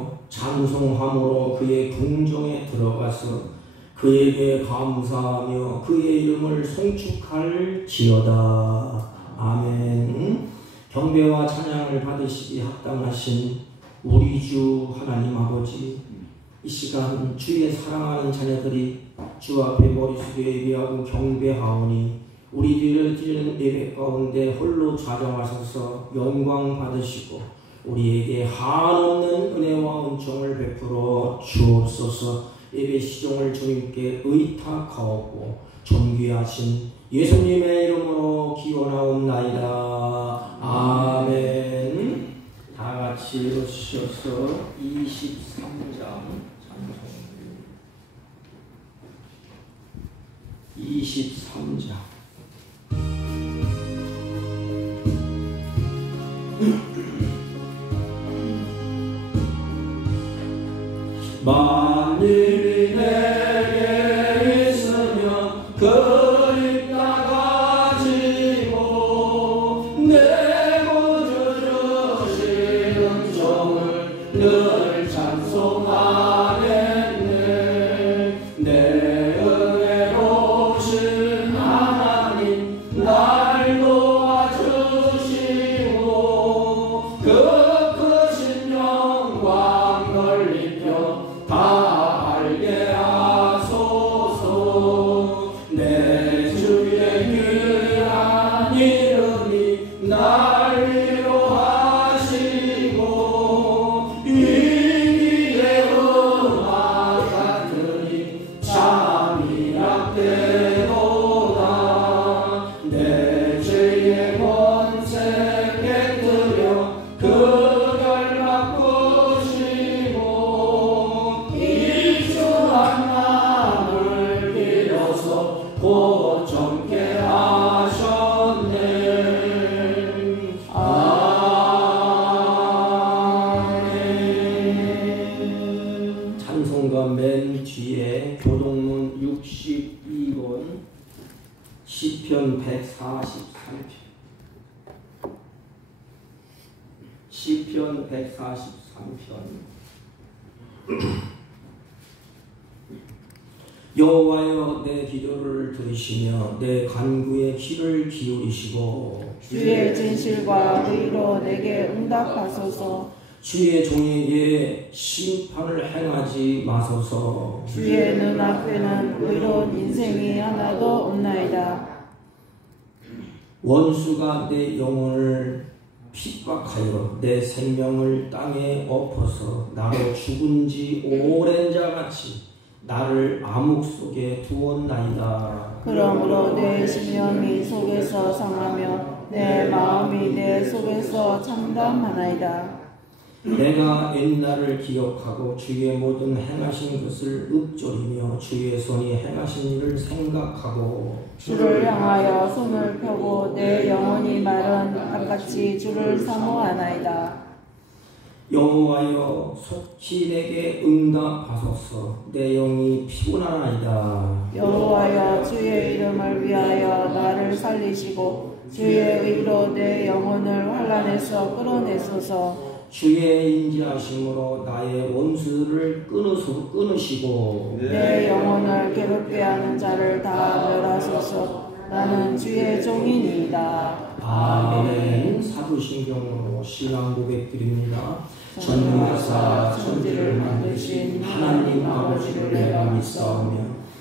찬양하며 찬송함으로 그의 궁정에 들어가서 그에게 감사하며 그의 이름을 송축할지어다. 아멘. 경배와 찬양을 받으시기 합당하신 우리 주 하나님 아버지, 이 시간 주의 사랑하는 자녀들이 주 앞에 머리 숙여 예배하고 경배하오니 우리들을 드리는 예배 가운데 홀로 좌정하셔서 영광 받으시고 우리에게 한없는 은혜와 은총을 베풀어 주옵소서. 예배 시종을 주님께 의탁하옵고 존귀하신 예수님의 이름으로 기원하옵나이다. 아멘. 다 같이 일어서셔서 23장 23장 만일이 내게 있으면 그립다 가지고 내 구주 주신 은총을 늘 찬송하겠네. 내 은혜로우신 하나님 날 도와주시고 그 크신 영광 넓히며 다 알게 하소서. 내 주의 귀한 이름이 날 위로하시고 이 길에 음악 같으니 참 이락되도다. 내 죄의 권세 깨뜨려 그 결 바꾸시고 일주한 마음을 빌어서 곧 젊게 하셨네. 아멘. 찬송가 맨 뒤에 교동문 62권 시편 143편 시편 143편 여호와여 내 기도를 들으시며 내 간구에 귀를 기울이시고 주의 진실과 의로 내게 응답하소서. 주의 종에게 심판을 행하지 마소서. 주의 눈앞에는 의로운 인생이 하나도 없나이다. 원수가 내 영혼을 핍박하여 내 생명을 땅에 엎어서 나로 죽은 지 오랜 자같이 나를 암흑 속에 두었나이다. 그러므로 내 심령이 속에서 상하며 내 마음이 내 속에서 참담하나이다. 내가 옛날을 기억하고 주의 모든 행하신 것을 읊조리며 주의 손이 행하신 일을 생각하고 주를 향하여 손을 펴고 내 영혼이 마른 바같이 주를 사모하나이다. 여호와여 속히 내게 응답하소서. 내 영이 피곤하나이다. 여호와여 주의 이름을 위하여 나를 살리시고 주의 의로 내 영혼을 환난에서 끌어내소서. 주의 인자하심으로 나의 원수를 끊으시고 내 영혼을 괴롭게 하는 자를 다 멸하소서. 나는 주의 종이니이다. 아멘. 사도신경으로 신앙 고백드립니다. 전능하사 천지를 만드신 하나님 아버지를 내가 믿사오며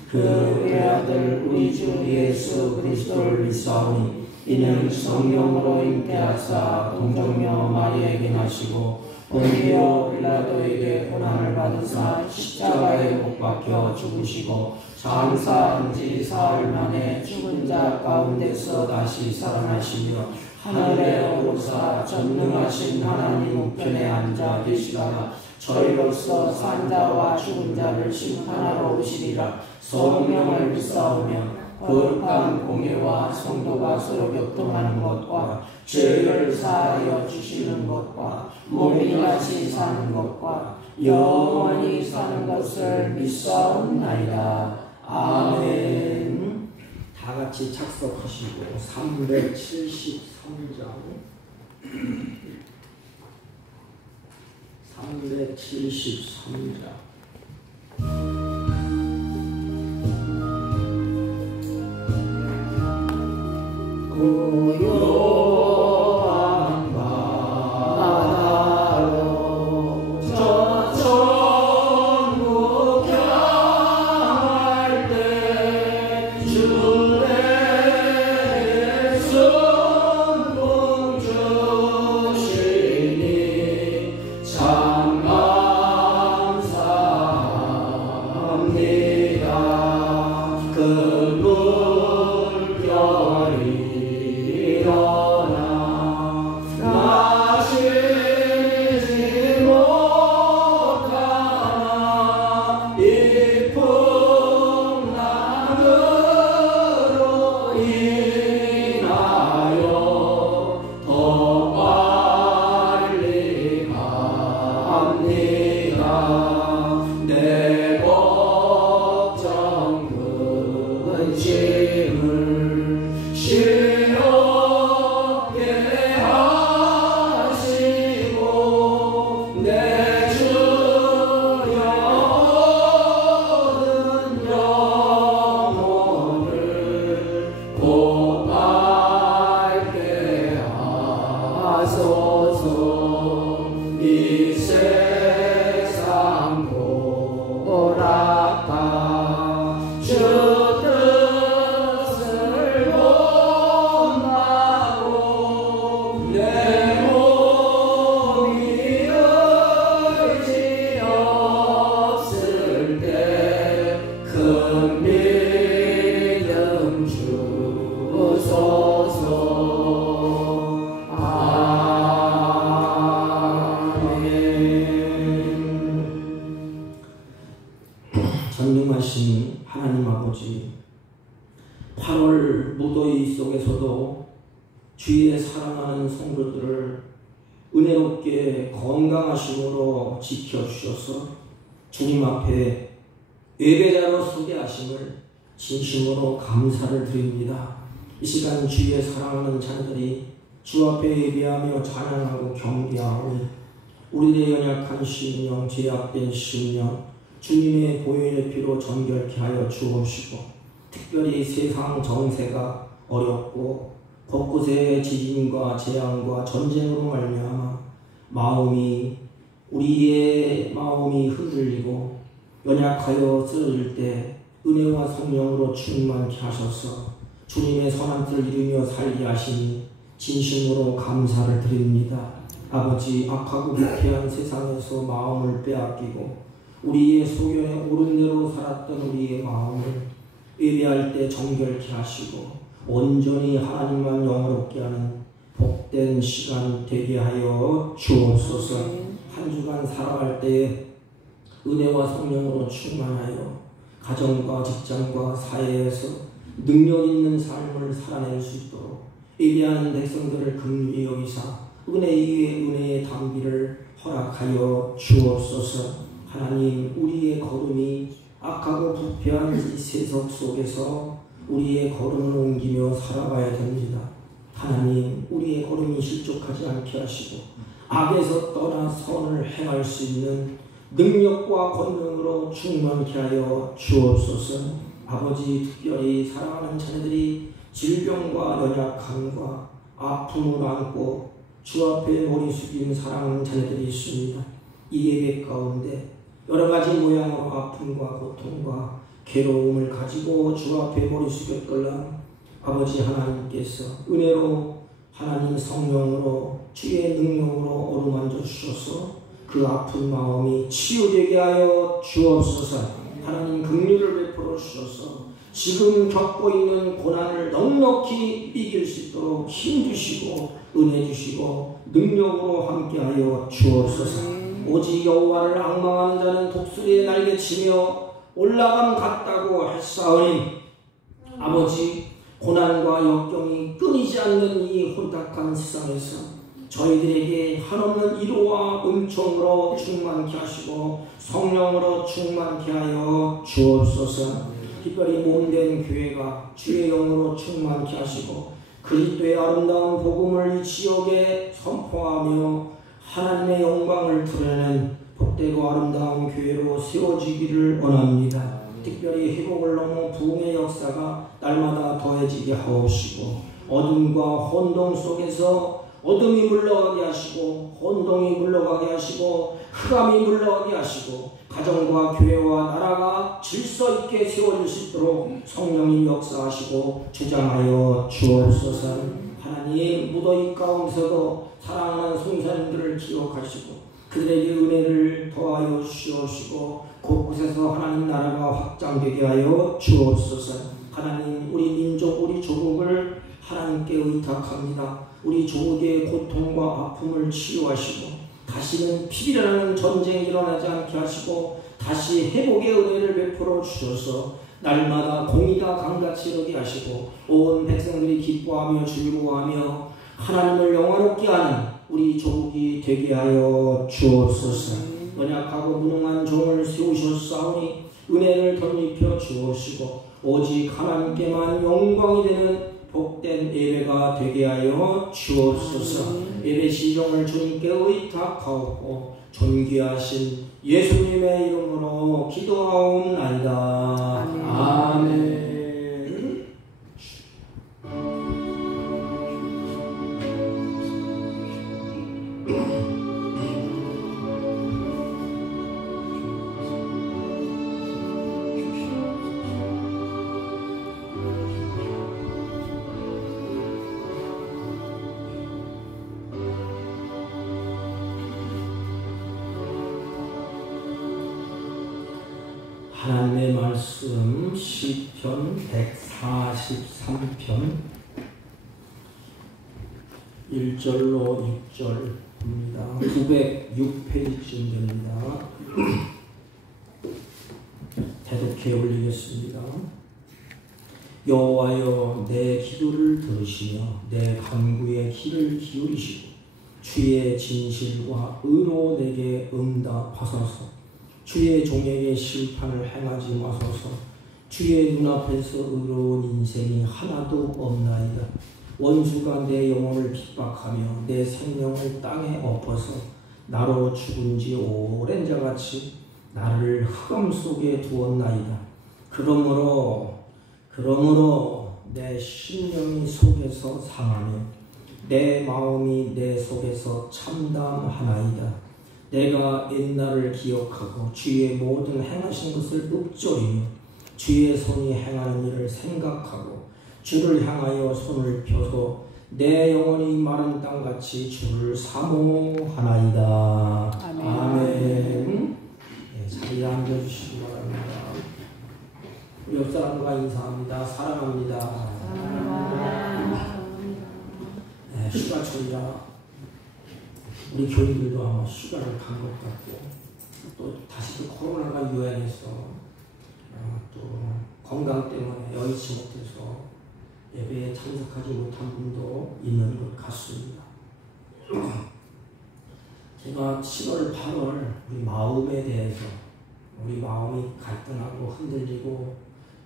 그 외아들 우리 주 예수 그리스도를 믿사오니 이는 성령으로 잉태하사 동정녀 마리아에게 나시고 본디오 빌라도에게 고난을 받으사 십자가에 못 박혀 죽으시고 장사한 지 사흘 만에 죽은 자 가운데서 다시 살아나시며 하늘에 오르사 전능하신 하나님 우편에 앉아 계시다가 저희로서 산 자와 죽은 자를 심판하러 오시리라. 성령을 믿사오며 거룩한 공예와 성도가 서로 교통하는 것과 죄를 사하여 주시는 것과 몸이 다시 사는 것과 영원히 사는 것을 믿사옵나이다. 아멘. 다 같이 착석하시고 373장 373장. 고요한 바다로 저 천국 향할 때 주의 손 주시니 참 감사합니다. 그 물결이 일어나 마시지 못하나 이 풍랑으로 인하여 더 빨리 갑니다. 내 걱정 근심을 시렵게 하시고 내 주여 얻은 영혼을 곧 밝게 하소서. 이 세상 고락다 주 뜻을 못하고 내 몸이 의지 없을 때 큰 믿음 주소서. 전능하신 하나님 아버지, 8월 무더위 속에서도 주의 사랑하는 성도들을 은혜롭게 건강하심으로 지켜주셔서 주님 앞에 예배자로 서게 하심을 진심으로 감사를 드립니다. 이 시간 주의 사랑하는 자녀들이 주 앞에 예배하며 찬양하고 경배하오니 우리들의 연약한 심령, 죄악된 심령 주님의 보혈의 피로 정결케 하여 주옵시고, 특별히 세상 정세가 어렵고 곳곳에 지진과 재앙과 전쟁으로 말미암아 우리의 마음이 흔들리고 연약하여 쓰러질 때 은혜와 성령으로 충만케 하셔서 주님의 선한 뜻을 이루며 살게 하시니 진심으로 감사를 드립니다. 아버지, 악하고 부패한 세상에서 마음을 빼앗기고 우리의 소견에 옳은 대로 살았던 우리의 마음을 예배할 때 정결케 하시고 온전히 하나님만 영화롭게 하는 복된 시간 되게 하여 주옵소서. 한 주간 살아갈 때 은혜와 성령으로 충만하여 가정과 직장과 사회에서 능력 있는 삶을 살아낼 수 있도록 예배하는 백성들을 긍휼히 여기사 은혜 위에 은혜의 담비를 허락하여 주옵소서. 하나님, 우리의 걸음이 악하고 부패한 이 세상 속에서 우리의 걸음을 옮기며 살아가야 됩니다. 하나님, 우리의 걸음이 실족하지 않게 하시고 악에서 떠나 선을 행할 수 있는 능력과 권능으로 충만케 하여 주옵소서. 아버지, 특별히 사랑하는 자녀들이 질병과 연약함과 아픔을 안고 주 앞에 머리 숙인 사랑하는 자녀들이 있습니다. 이 예배 가운데 여러 가지 모양으로 아픔과 고통과 괴로움을 가지고 주 앞에 머리 숙였걸라 아버지 하나님께서 은혜로 하나님 성령으로 주의 능력으로 어루만져 주셔서 그 아픈 마음이 치유되게 하여 주옵소서. 하나님 긍휼을 베풀어 주셔서 지금 겪고 있는 고난을 넉넉히 이길 수 있도록 힘 주시고 은혜 주시고 능력으로 함께하여 주옵소서. 오직 여호와를 앙망하는 자는 독수리에 날개치며 올라감 같다고 했사오니 아버지, 고난과 역경이 끊이지 않는 이 혼탁한 세상에서 저희들에게 한없는 위로와 은총으로 충만케 하시고 성령으로 충만케 하여 주옵소서. 특별히 몸된 교회가 주의 영으로 충만케 하시고 그리스도의 아름다운 복음을 이 지역에 선포하며 하나님의 영광을 드러내는 복되고 아름다운 교회로 세워지기를 원합니다. 특별히 회복을 넘어 부흥의 역사가 날마다 더해지게 하옵시고 어둠과 혼동 속에서 어둠이 물러가게 하시고 혼동이 물러가게 하시고 흑암이 물러가게 하시고 가정과 교회와 나라가 질서 있게 세워질 수 있도록 성령님 역사하시고 주장하여 주옵소서. 하나님 무더위 가운데서도 사랑하는 성사님들을 기억하시고 그들에게 은혜를 더하여 주시옵시고 곳곳에서 하나님 나라가 확장되게 하여 주옵소서. 하나님 우리 민족 우리 조국을 하나님께 의탁합니다. 우리 조국의 고통과 아픔을 치유하시고 다시는 피비라는 전쟁이 일어나지 않게 하시고 다시 회복의 은혜를 베풀어 주셔서 날마다 공의가 강같이 이루게 하시고 온 백성들이 기뻐하며 즐거워하며 하나님을 영화롭게 하는 우리 조국이 되게 하여 주옵소서. 연약하고 무능한 종을 세우셨사오니 은혜를 덧입혀 주옵시고 오직 하나님께만 영광이 되는 복된 예배가 되게 하여 주옵소서. 예배 시종을 주님께 의탁하옵고 존귀하신 예수님의 이름으로 기도하옵나이다. 아멘. 하나님의 말씀 시편 143편 1절로 6절입니다. 906페이지쯤 됩니다. 대독해 올리겠습니다. 여호와여 내 기도를 들으시며 내 간구에 귀를 기울이시고 주의 진실과 의로 내게 응답하소서. 주의 종에게 심판을 행하지 마소서. 주의 눈앞에서 의로운 인생이 하나도 없나이다. 원수가 내 영혼을 핍박하며 내 생명을 땅에 엎어서 나로 죽은 지 오랜 자같이 나를 흑암 속에 두었나이다. 그러므로 내 심령이 속에서 상하며 내 마음이 내 속에서 참담하나이다. 내가 옛날을 기억하고 주의 모든 행하신 것을 읊조리며 주의 손이 행하는 일을 생각하고 주를 향하여 손을 펴서 내 영혼이 마른 땅같이 주를 사모하나이다. 아멘. 아멘. 네, 자리에 앉아주시기 바랍니다. 우리 옆 사람과 인사합니다. 사랑합니다. 네, 휴가철이라 우리 교인들도 아마 휴가를 간 것 같고 또 다시 또 코로나가 유행해서 또 건강 때문에 여의치 못해서 예배에 참석하지 못한 분도 있는 것 같습니다. 제가 7월, 8월 우리 마음에 대해서 우리 마음이 갈등하고 흔들리고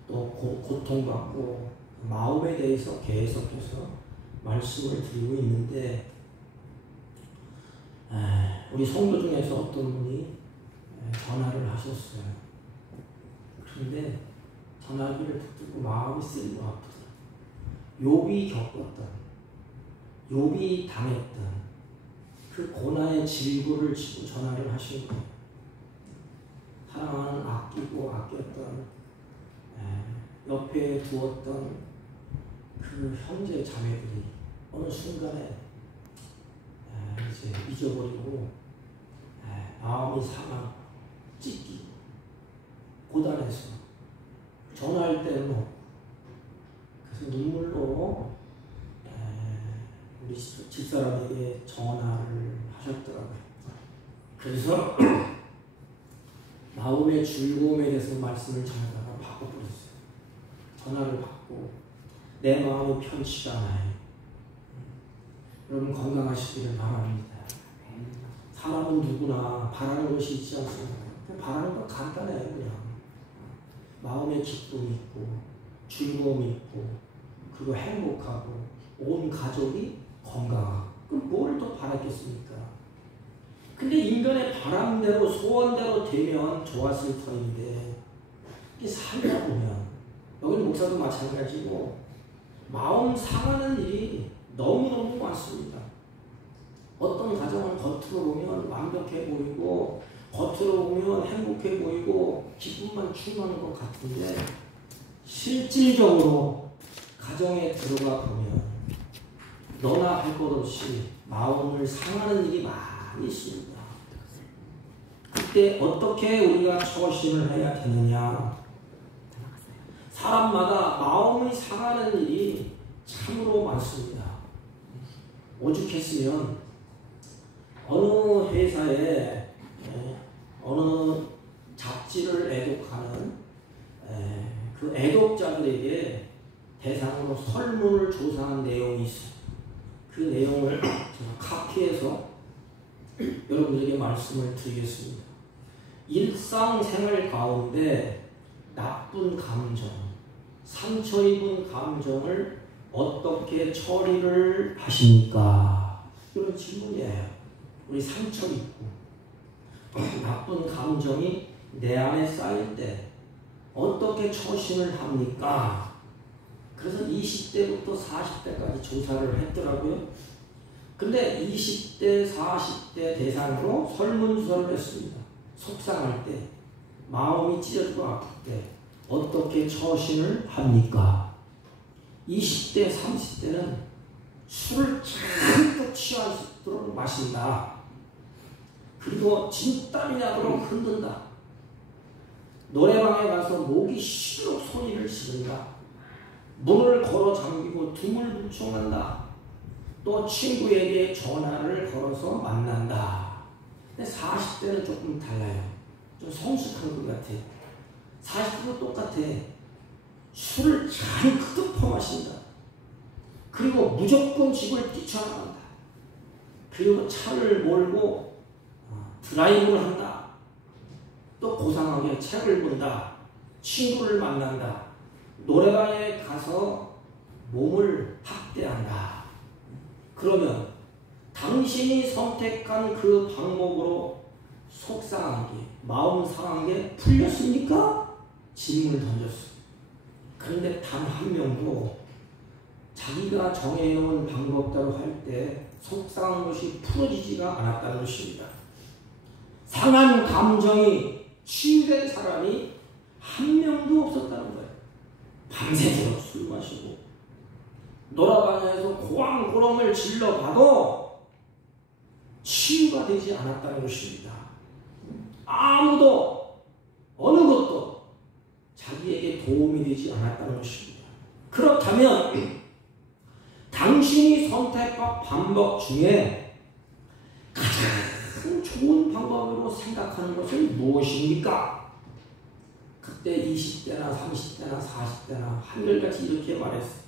또 고통받고 마음에 대해서 계속해서 말씀을 드리고 있는데 우리 성도 중에서 어떤 분이 전화를 하셨어요. 그런데 전화기를 듣고 마음이 쓰리고 아프더라고요. 욥이 겪었던, 욥이 당했던 그 고난의 질구를 지고 전화를 하신 거예요. 사랑하는 아끼고 아꼈던, 옆에 두었던 그 형제 자매들이 어느 순간에 이제 잊어버리고 마음이 상하고 찢기고 고단해서 전화할 때는 없고 그래서 눈물로 우리 집사람에게 전화를 하셨더라고요. 그래서 마음의 즐거움에 대해서 말씀을 전하다가 바꿔버렸어요. 전화를 받고 내 마음이 편치가 않아요. 여러분 건강하시기를 바랍니다. 사람은 누구나 바라는 것이 있지 않습니까? 바라는 건 간단해요. 그냥 마음에 기쁨이 있고 즐거움이 있고 그리고 행복하고 온 가족이 건강하고 그럼 뭘 더 바라겠습니까? 근데 인간의 바람대로 소원대로 되면 좋았을 터인데 이게 살다 보면 여기는 목사도 마찬가지고 마음 상하는 일이 너무너무 많습니다. 어떤 가정은 겉으로 보면 완벽해 보이고 겉으로 보면 행복해 보이고 기쁨만 충만한 것 같은데 실질적으로 가정에 들어가 보면 너나 할 것 없이 마음을 상하는 일이 많이 있습니다. 그때 어떻게 우리가 처신을 해야 되느냐? 사람마다 마음이 상하는 일이 참으로 많습니다. 오죽했으면 어느 회사에 어느 잡지를 애독하는 그 애독자들에게 대상으로 설문을 조사한 내용이 있어요. 그 내용을 제가 카피해서 여러분들에게 말씀을 드리겠습니다. 일상생활 가운데 나쁜 감정, 상처 입은 감정을 어떻게 처리를 하십니까? 이런 질문이에요. 우리 상처 입고 나쁜 감정이 내 안에 쌓일 때 어떻게 처신을 합니까? 그래서 20대부터 40대까지 조사를 했더라고요. 근데 20대, 40대 대상으로 설문조사를 했습니다. 속상할 때, 마음이 찢어지고 아플 때 어떻게 처신을 합니까? 20대, 30대는 술을 잔뜩 취할 수 있도록 마신다. 그리고 진땀이 나도록 흔든다. 노래방에 가서 목이 쉬도록 소리를 지른다. 문을 걸어 잠기고 두물불충한다. 또 친구에게 전화를 걸어서 만난다. 근데 40대는 조금 달라요. 좀 성숙한 것 같아. 40대도 똑같아. 술을 잔뜩 퍼마신다. 그리고 무조건 집을 뛰쳐나간다. 그리고 차를 몰고 드라이브를 한다. 또 고상하게 책을 본다. 친구를 만난다. 노래방에 가서 몸을 학대한다. 그러면 당신이 선택한 그 방법으로 속상한 게, 마음 상한 게 풀렸습니까? 질문을 던졌어. 그런데 단 한 명도 자기가 정해놓은 방법대로 할 때 속상한 것이 풀어지지가 않았다는 것입니다. 상한 감정이 치유된 사람이 한 명도 없었다는 거예요. 밤새도록 술 마시고 노래방에서 고왕고럼을 질러봐도 치유가 되지 않았다는 것입니다. 아무도 어느 것도 자기에게 도움이 되지 않았다는 것입니다. 그렇다면 당신이 선택한 방법 중에 가장 좋은 방법으로 생각하는 것은 무엇입니까? 그때 20대나 30대나 40대나 한결같이 이렇게 말했어요.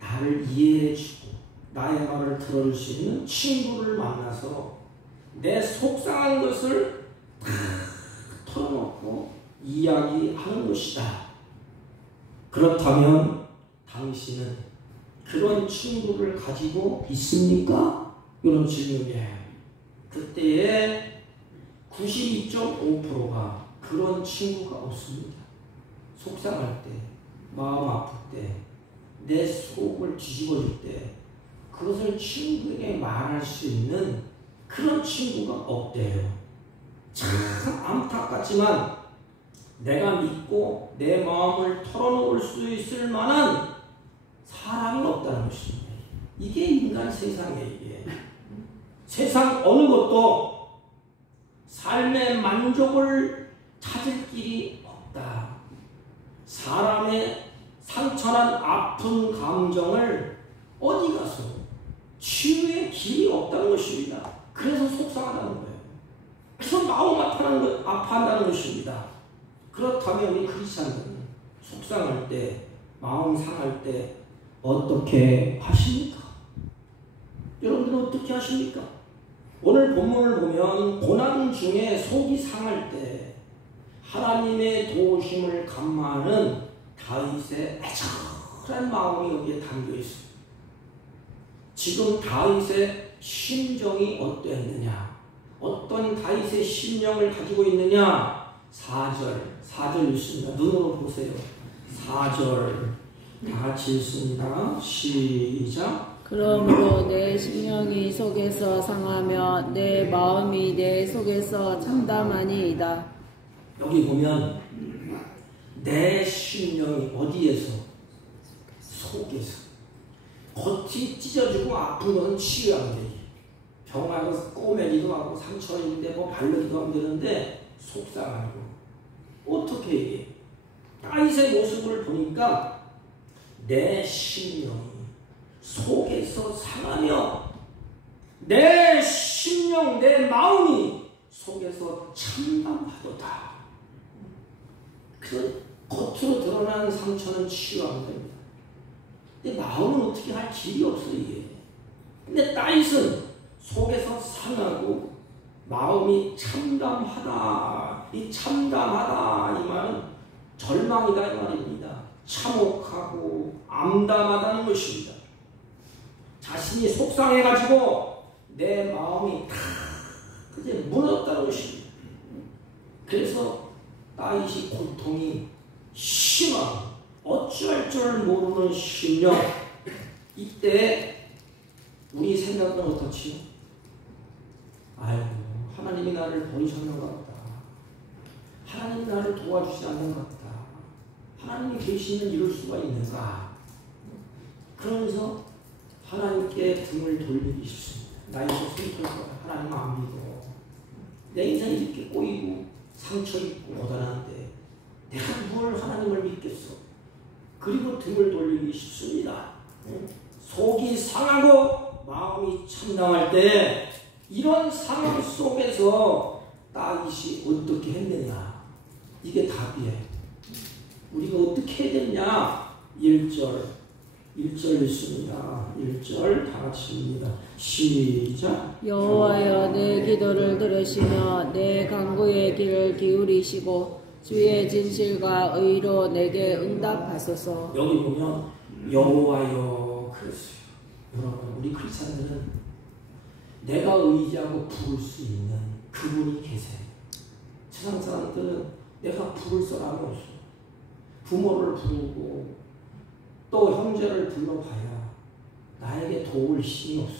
나를 이해해주고 나의 말을 들어줄 수 있는 친구를 만나서 내 속상한 것을 다 털어놓고 이야기하는 것이다. 그렇다면 당신은 그런 친구를 가지고 있습니까? 이런 질문이에요. 그때의 92.5%가 그런 친구가 없습니다. 속상할 때, 마음 아플 때, 내 속을 뒤집어줄 때 그것을 친구에게 말할 수 있는 그런 친구가 없대요. 참 안타깝지만 내가 믿고 내 마음을 털어놓을 수 있을 만한 사람이 없다는 것입니다. 이게 인간 세상이에요. 이게. 세상 어느 것도 삶의 만족을 찾을 길이 없다. 사람의 상처난 아픈 감정을 어디 가서 치유의 길이 없다는 것입니다. 그래서 속상하다는 거예요. 그래서 마음 아파한다는 것입니다. 그렇다면 우리 크리스찬들은 속상할 때, 마음 상할 때 어떻게 하십니까? 여러분들은 어떻게 하십니까? 오늘 본문을 보면 고난 중에 속이 상할 때 하나님의 도우심을 감사하는 다윗의 애절한 마음이 여기에 담겨 있습니다. 지금 다윗의 심정이 어떠했느냐? 어떤 다윗의 심령을 가지고 있느냐? 4절 읽습니다. 눈으로 보세요. 4절 다 같이 읽습니다. 시작. 그러므로 내 심령이 속에서 상하며 내 마음이 내 속에서 참담하니이다. 여기 보면 내 심령이 어디에서? 속에서. 겉이 찢어지고 아픈 것은 치유하면 돼. 병하고 꼬매기도 하고 상처인데 뭐 바르기도 하면 되는데 속상하고 어떻게 이게 다윗의 모습을 보니까 내 심령이 속에서 상하며 내 심령 내 마음이 속에서 참담하도다. 그 겉으로 드러나는 상처는 치유하면 됩니다. 근데 마음은 어떻게 할 길이 없어 이게. 근데 다윗은 속에서 상하고 마음이 참담하다. 이 참담하다 이 말은 절망이다 이 말입니다. 참혹하고 암담하다는 것입니다. 자신이 속상해가지고 내 마음이 다 그제 무너졌다는 것입니다. 그래서 다윗이 고통이 심하고 어찌할 줄 모르는 심령. 이때 우리 생각은 어떻지? 아이고 하나님이 나를 버리셨는 것 같다. 하나님이 나를 도와주지 않는 것 같다. 하나님이 계시면 이럴 수가 있는가? 그러면서 하나님께 등을 돌리기 쉽습니다. 나에게 손털고 하나님 안 믿어. 내 인생이 이렇게 꼬이고 상처 있고 고단한데 내가 뭘 하나님을 믿겠어? 그리고 등을 돌리기 쉽습니다. 속이 상하고 마음이 참담할 때 이런 상황 속에서 다윗이 어떻게 했느냐? 이게 답이에요. 우리가 어떻게 해야 되냐? 1절 읽습니다. 1절 다 같이 읽습니다. 시작. 여호와여 내 기도를 들으시며 내 간구의 귀를 기울이시고 주의 진실과 의로 내게 응답하소서. 여기 보면 여호와여 그랬어요. 여러분 우리 크리스찬들은 내가 의지하고 부를 수 있는 그분이 계세요. 세상 사람들은 내가 부를 사람이 없어. 부모를 부르고 또 형제를 불러봐야 나에게 도울 힘이 없어.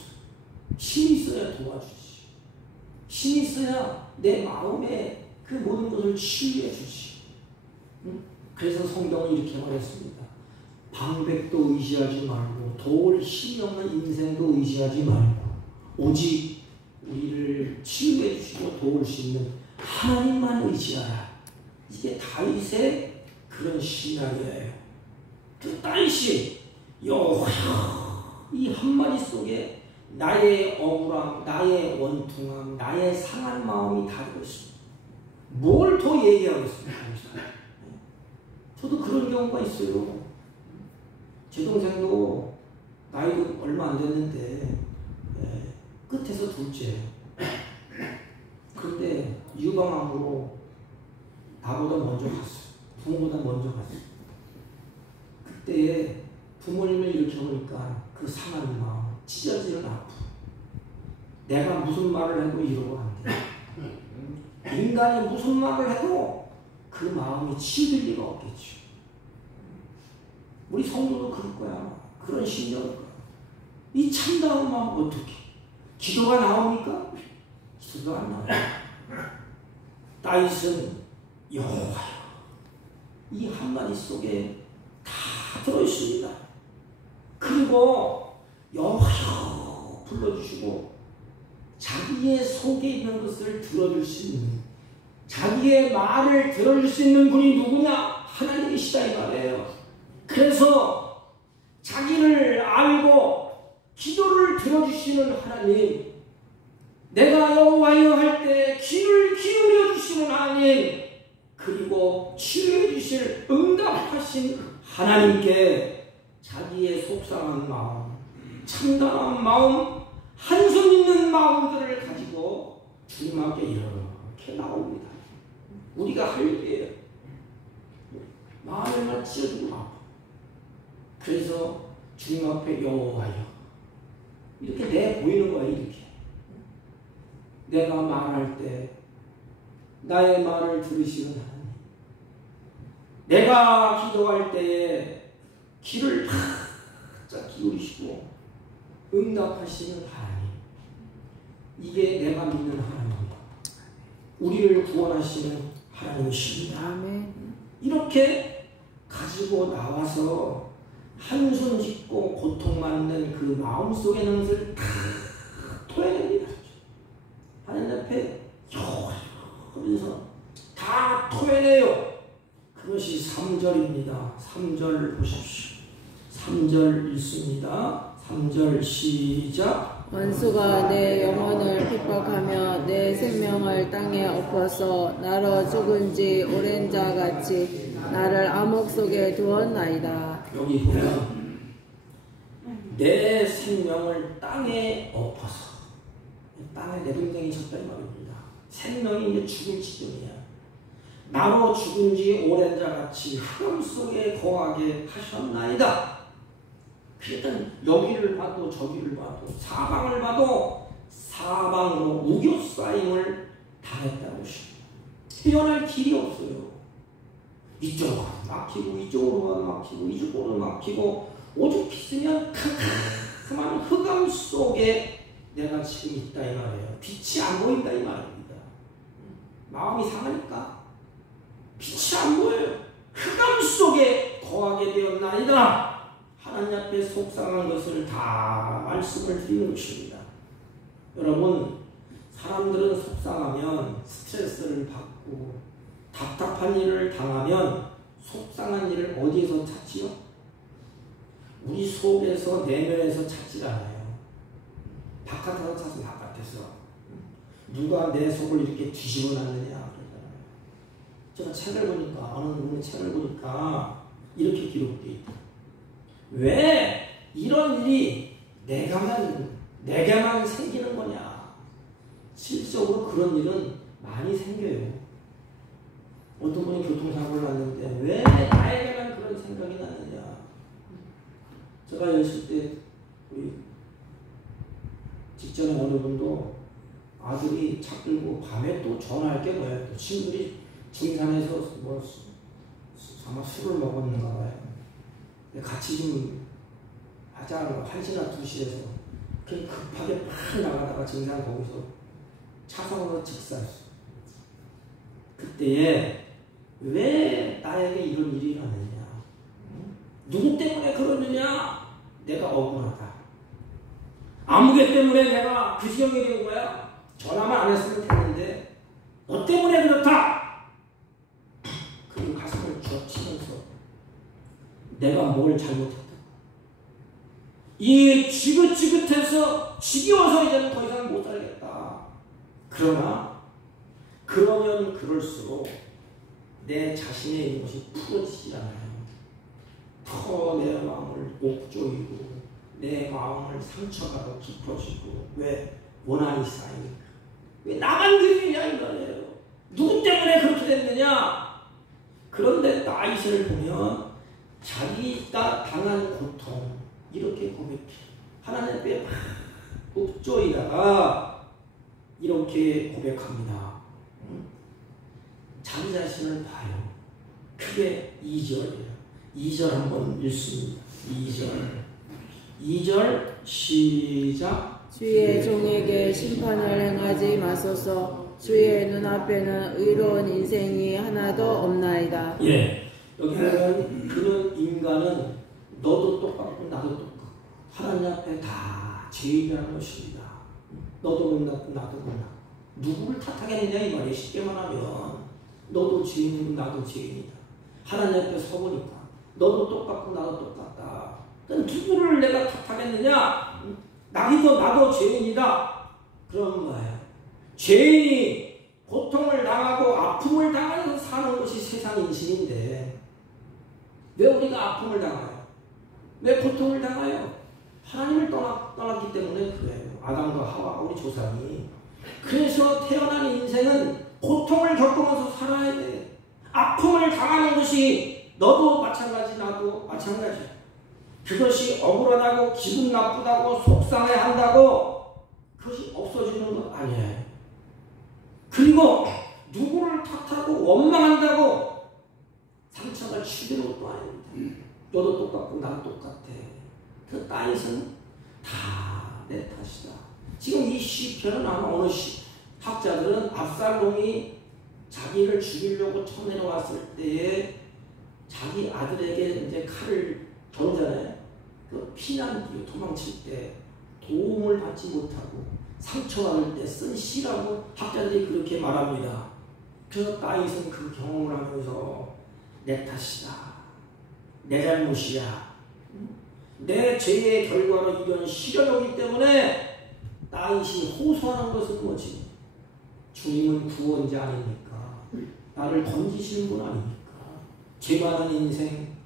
힘이 있어야 도와주지. 힘이 있어야 내 마음에 그 모든 것을 치유해 주지. 그래서 성경은 이렇게 말했습니다. 방백도 의지하지 말고 도울 힘이 없는 인생도 의지하지 말고 오직 우리를 치유해 주시고 도울 수 있는 하나님만 의지하라. 이게 다윗의 그런 신앙이에요. 그 다윗이 여호와여 이 한마디 속에 나의 억울함, 나의 원통함, 나의 상한 마음이 다 들어있습니다. 뭘 더 얘기하겠습니까? 저도 그런 경우가 있어요. 제 동생도 나이도 얼마 안 됐는데 끝에서 둘째예요. 그런데 유방암으로 나보다 먼저 갔어요. 부모보다 먼저 갔어요. 그때에 부모님을 이렇게 보니까 그 상한 마음, 찢어지는 아픔. 내가 무슨 말을 해도 이러고 안 돼. 인간이 무슨 말을 해도 그 마음이 치유될 리가 없겠죠. 우리 성도도 그럴 거야. 그런 심정일 거야. 이 참다운 마음 어떻게? 기도가 나옵니까? 기도가 안 나와요. 다윗은 여호와여 이 한마디 속에 다 들어있습니다. 그리고 여호와여 불러주시고 자기의 속에 있는 것을 들어줄 수 있는 자기의 말을 들어줄 수 있는 분이 누구냐? 하나님이시다 이 말이에요. 그래서 자기를 알고 기도를 들어주시는 하나님, 내가 여호와여 할 때 귀를 기울여 주시는 하나님, 그리고 치유해 주실 응답하신 하나님께 자기의 속상한 마음, 참담한 마음, 한숨 있는 마음들을 가지고 주님 앞에 이렇게 나옵니다. 우리가 할 일이에요. 마음에만 찢어지고 아파. 그래서 주님 앞에 여호와여 이렇게 내 보이는 거야. 이렇게 내가 말할 때 나의 말을 들으시는 하나님, 내가 기도할 때에 귀를 바짝 기울이시고 응답하시는 하나님, 이게 내가 믿는 하나님입니다. 우리를 구원하시는 하나님이십니다. 아멘. 이렇게 가지고 나와서 한숨 짓고 고통받는 그 마음속의 것을 다 토해냅니다. 하나님 앞에 하면서 다 토해내요. 그것이 3절입니다. 3절 보십시오. 3절 읽습니다. 3절 시작. 원수가 내 영혼을 핍박하며 내 생명을 땅에 엎어서 나로 죽은 지 오랜 자 같이 나를 암흑 속에 두었나이다. 여기 보면 내 생명을 땅에 엎어서, 땅에 내 동생이 졌다는 말입니다. 생명이 이제 죽을 지경이야. 나로 죽은 지 오랜 자 같이 흑암 속에 거하게 하셨나이다. 그랬더니 여기를 봐도 저기를 봐도 사방을 봐도 사방으로 우겨싸임을 당했다는 것입니다. 헤어날 길이 없어요. 이쪽으로 막히고 이쪽으로 막히고 이쪽으로 막히고 오죽 pis으면 캄캄한 흑암 속에 내가 지금 있다 이 말이에요. 빛이 안 보인다 이 말입니다. 마음이 상하니까 빛이 안 보여요. 흑암 속에 거하게 되었나이다. 하나님 앞에 속상한 것을 다 말씀을 드리는 것입니다. 여러분, 사람들은 속상하면 스트레스를 받고 답답한 일을 당하면 속상한 일을 어디에서 찾지요? 우리 속에서, 내면에서 찾지 않아요. 바깥에서 찾으면 바깥에서. 누가 내 속을 이렇게 뒤집어 놨느냐 그러잖아요. 제가 책을 보니까, 어느 분의 책을 보니까 이렇게 기록되어 있다. 왜 이런 일이 내게만 생기는 거냐? 실질적으로 그런 일은 많이 생겨요. 어떤 분이 교통사고를 났는데 왜 나에게만 그런 생각이 나느냐? 제가 있을 때 우리 직전에 어느 분도 아들이 차 끌고 밤에 또 전화할 게 뭐예요? 또 친구들이 등산에서 뭐 아마 술을 먹었는가 봐요. 같이 좀 하자, 1시나 2시에서 그냥 급하게 팍 나가다가 등산 거기서 차선으로 직사했어. 그때에 왜 나에게 이런 일이 일어났느냐? 누구 때문에 그러느냐? 내가 억울하다. 아무개 때문에 내가 그 지경이 된 거야? 전화만 안 했으면 됐는데 너 때문에 그렇다. 그리고 가슴을 쥐어치면서 내가 뭘 잘못했다. 이 지긋지긋해서 지겨워서 이제는 더 이상 못 살겠다. 그러면 그럴수록 내 자신의 있는 것이 풀어지지 않아요. 더 내 마음을 옥조이고 내 마음을 상처가 더 깊어지고. 왜? 원한이 쌓이니까. 왜 나만 그러냐 이 말이에요. 누구 때문에 그렇게 됐느냐? 그런데 다윗을 보면 자기가 당한 고통 이렇게 고백해. 하나님 앞에 막 옥조이다가 이렇게 고백합니다. 자기 자신을 봐요. 그게 2절이에요. 2절 한번 읽습니다. 2절 시작. 주의 종에게 심판을 행하지 마소서. 주의 눈앞에는 의로운 인생이 하나도 없나이다. 예, 여기 보면 그런 인간은 너도 똑같고 나도 똑같고 하나님 앞에 다 죄인이라는 것입니다. 너도 못났고 나도 못났고 누구를 탓하겠느냐 이 말이에요. 쉽게 말하면 너도 죄인이고 나도 죄인이다. 하나님 앞에 서보니까 너도 똑같고 나도 똑같다. 그럼 누구를 내가 탓하겠느냐? 나도 죄인이다. 그럼 뭐예요? 죄인이 고통을 당하고 아픔을 당하면서 사는 것이 세상 인식인데 왜 우리가 아픔을 당해요? 왜 고통을 당해요? 하나님을 떠났기 때문에 그래요. 아담과 하와 우리 조상이. 그래서 태어난 인생은 고통을 겪으면서 살아야 돼. 아픔을 당하는 것이 너도 마찬가지 나도 마찬가지. 그것이 억울하다고 기분 나쁘다고 속상해한다고 그것이 없어지는 건 아니에요. 그리고 누구를 탓하고 원망한다고 상처가 치는 것도 아닙니다. 너도 똑같고 나도 똑같아. 그 따윗은 다 내 탓이다. 지금 이 시편은 아마 어느 학자들은 압살롬이 자기를 죽이려고 쳐내려왔을 때에 자기 아들에게 이제 칼을 던잖아요. 그 피난 뒤에 도망칠 때 도움을 받지 못하고 상처받을 때 쓴 시라고 학자들이 그렇게 말합니다. 그래서 다윗은 그 경험을 하면서 내 탓이다. 내 잘못이야. 내 죄의 결과로 이런 시련이 오기 때문에 다윗이 호소하는 것은 뭐지? 주님은 구원자 아닙니까? 나를 건지시는 분 아닙니까? 죄 많은 인생,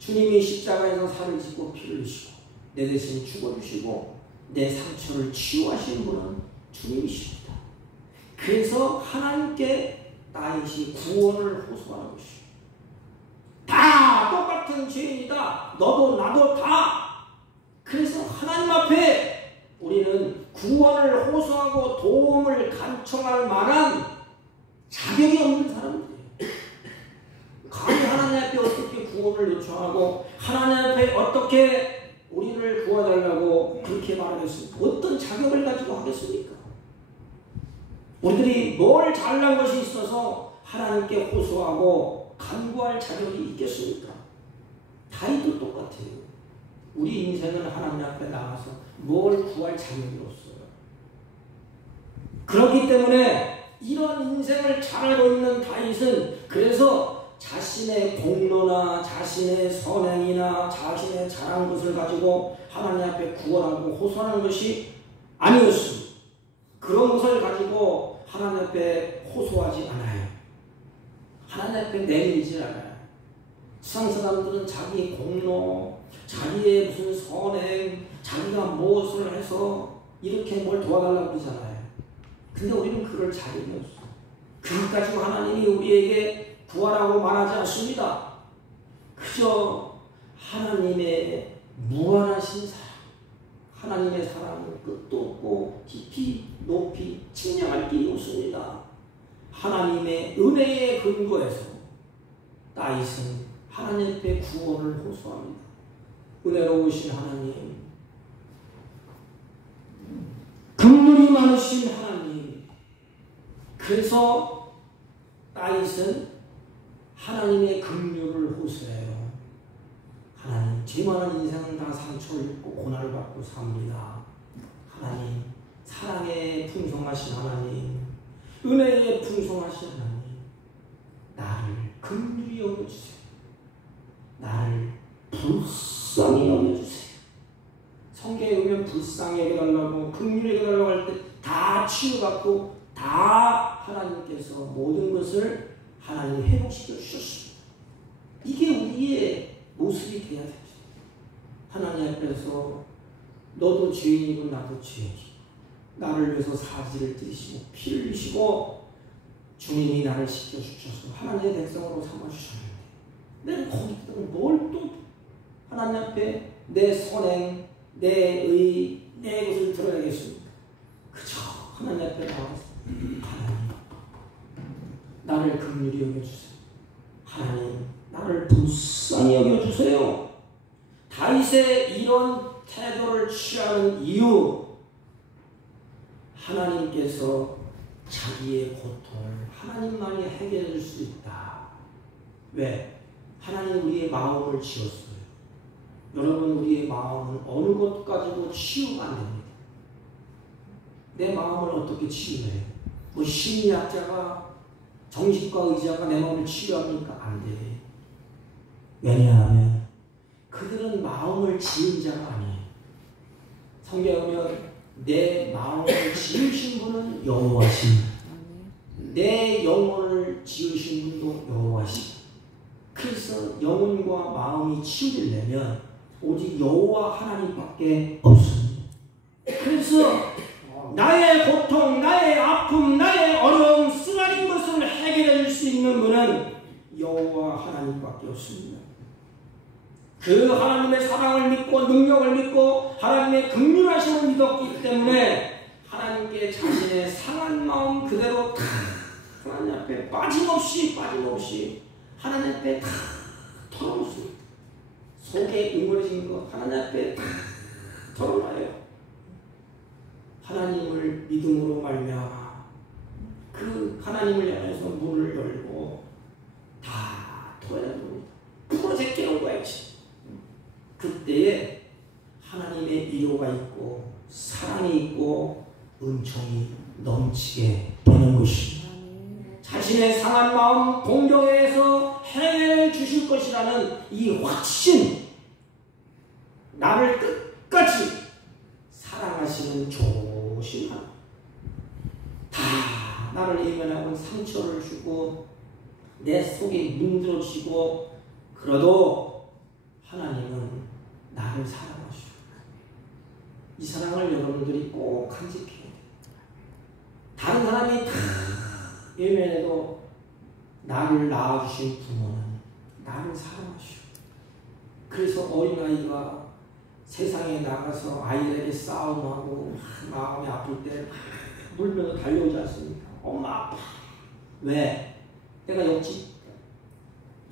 주님이 십자가에서 살을 짓고 피를 흘리시고 내 대신 죽어주시고 내 상처를 치유하시는 분은 주님이십니다. 그래서 하나님께 다윗이 구원을 호소하는 것이죠. 다 똑같은 죄인이다. 너도 나도 다. 그래서 하나님 앞에 우리는 구원을 호소하고 도움을 간청할 만한 자격이 없는 사람들이에요. 감히 하나님 앞에 어떻게 구원을 요청하고 하나님 앞에 어떻게 우리를 구워달라고 그렇게 말하겠습니까? 어떤 자격을 가지고 하겠습니까? 우리들이 뭘 잘난 것이 있어서 하나님께 호소하고 간구할 자격이 있겠습니까? 다윗도 똑같아요. 우리 인생은 하나님 앞에 나가서 뭘 구할 자격이 없어요. 그렇기 때문에 이런 인생을 잘 알고 있는 다윗은 그래서 자신의 공로나 자신의 선행이나 자신의 잘한 것을 가지고 하나님 앞에 구원하고 호소하는 것이 아니었습니다. 그런 것을 가지고 하나님 앞에 호소하지 않아요. 하나님 앞에 내밀지 않아요. 세상 사람들은 자기 공로, 자기의 무슨 선행, 자기가 무엇을 해서 이렇게 뭘 도와달라고 그러잖아요. 근데 우리는 그럴 자격이 없어요. 그것 가지고 하나님이 우리에게 구하라고 말하지 않습니다. 그저 하나님의 무한하신 사랑, 하나님의 사랑은 끝도 없고 깊이 높이 측량할 길이 없습니다. 하나님의 은혜의 근거에서 다윗은 하나님 앞에 구원을 호소합니다. 은혜로우신 하나님, 긍휼이 많으신 하나님. 그래서 다윗은 하나님의 긍휼을 호소해요. 하나님, 죄 많은 인생은 다 상처를 입고 고난을 받고 삽니다. 하나님, 사랑의 풍성하신 하나님, 은혜의 풍성하신 하나님, 나를 긍휼히 여겨주세요. 나를 불쌍히 여겨주세요. 성경에 보면 불쌍히 여겨달라고 긍휼히 여겨달라고 할 때 다 치유받고 다 하나님께서 모든 것을 하나님 회복시켜 주셨습니다. 이게 우리의 모습이 되어야 되죠. 하나님 앞에서 너도 죄인이고 나도 죄인이고 나를 위해서 사지를 띠시고 피를 흘리시고 주님이 나를 지켜주셔서 하나님의 백성으로 삼아주셨는데 내가 거기서 뭘 또 하나님 앞에 내 선행, 내 의, 내 것을 드러내겠습니까? 그저 하나님 앞에 나와서 하나님, 나를 긍휼히 여겨주세요. 하나님, 나를 불쌍히 여겨주세요. 다윗의 이런 태도를 취하는 이유, 하나님께서 자기의 고통을 하나님만이 해결해 줄 수 있다. 왜? 하나님 우리의 마음을 지었어요. 여러분, 우리의 마음은 어느 것 가지고 치유가 안 됩니다. 내 마음을 어떻게 치유해요? 뭐 심리학자가, 정신과 의사가 내 마음을 치유합니까? 안 돼. 왜냐하면 그들은 마음을 지은 자가 아니에요. 성경에 보면 내 마음을 지으신 분은 여호와십니다. 내 영혼을 지으신 분도 여호와십니다. 그래서 영혼과 마음이 치유되려면 오직 여호와 하나님밖에 없습니다. 그래서 나의 고통, 나의 아픔, 나의 어려움, 쓰라린 것을 해결해 줄 수 있는 분은 여호와 하나님밖에 없습니다. 그 하나님의 사랑을 믿고 능력을 믿고 하나님의 긍휼하심을 믿었기 때문에 하나님께 자신의 상한 마음 그대로 다 하나님 앞에 빠짐없이 하나님 앞에 다 털어놓습니다. 속에 응어리진 거 하나님 앞에 다 털어놔요. 하나님을 믿음으로 말미암아 그 하나님을 향해서 문을 열고 다 털어냅니다. 풀어제껴 놓아야지. 그때에 하나님의 위로가 있고 사랑이 있고 은총이 넘치게 되는 것입니다. 자신의 상한 마음 공경에서 해결해 주실 것이라는 이 확신, 나를 끝까지 사랑하시는 조심함, 다 나를 외면하고 상처를 주고 내 속이 문드러지고 그래도 하나님은 나를 사랑하시고 이 사랑을 여러분들이 꼭 간직해야 돼요. 다른 사람이 다 외면해도 나를 낳아주신 부모는 나를 사랑하시고, 그래서 어린아이가 세상에 나가서 아이들에게 싸움하고 마음이 아플 때 물면서 달려오지 않습니까? 엄마 아파. 왜? 내가 옆집